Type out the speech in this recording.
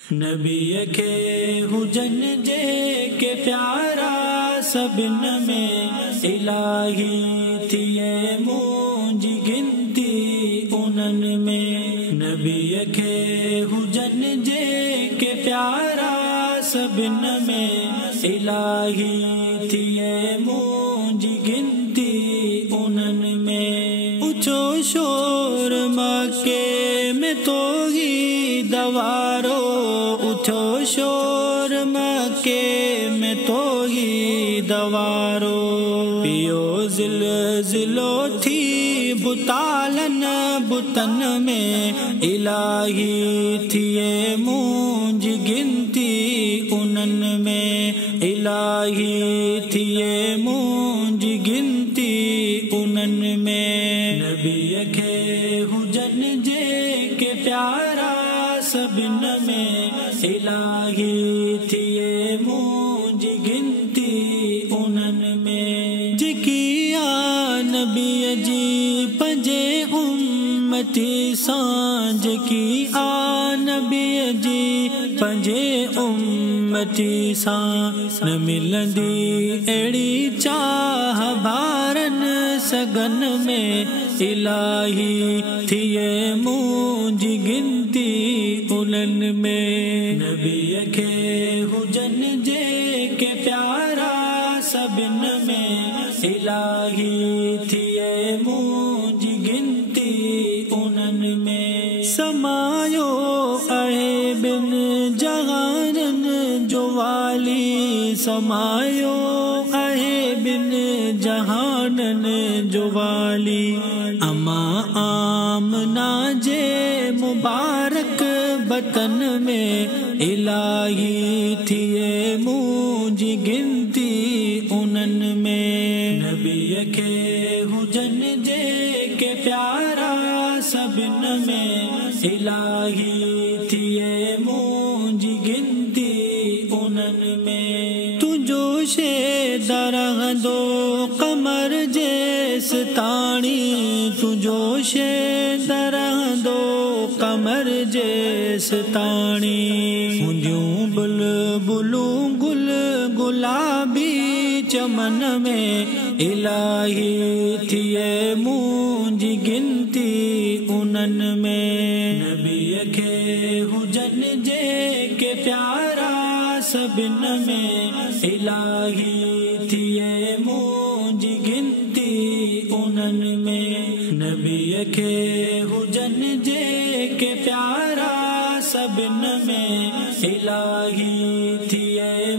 नबी के हुजन जे के प्यारा सबिन में इलाही थिए मुंहिंजी गिनती उनन में। नबी के हुजन जे के प्यारा सबिन में इलाही थिए मुंहिंजी गिनती उनन में। ऊंचो शोर मके में तो ही दवारो, ऊंचो शोर मके में तो ही दवारो। पियो ज़िलो थी बुतालन बुतन में इलाही थिए मुंहिंजी गिनती उनन में। इलाही थिए मुंहिंजी गिनती उनन में। नबी के हुजन जे के प्यारा सबिन में इलाही थिए मुंहिंजी गिनती उनन में। जिकी आ नबी जी पंजे उम्मती सां, जिकी आ नबी जी पंजे उम्मती सां। न मिलंदी अहिड़ी चाह भारन सगन में इलाही थिए मुंहिंजी गिनती उनन में। नबी के हुजन जे के प्यारा सबिन में इलाही थिए मुंहिंजी गिनती उनन में। समायो आहे बिन जहानन जो वाली, समायो आहे बिन जहानन जो वाली। अमा आमना जे मुबारक बतन में इलाही थिए मुंहिंजी गिनती उनन में। नबी के हुजन जे के प्यारा सबिन में इलाही थिए मुंहिंजी गिनती उनन में। तुंहिंजो शे दरहंदो कमर जेस ताणी, तुंहिंजो शे दरहंदो कमर जेस ताणी। मुंहिंजियूं बुलबुलूं गुल गुलाबी चमन में इलाही थिए मुंहिंजी गिनती उनन में। नबी के हुजन जे के प्यारा सबिन में इलाही थिए मुंहिंजी गिनती उनन में। नबी के हुजन जे के प्यारा सबिन में इलाही थिए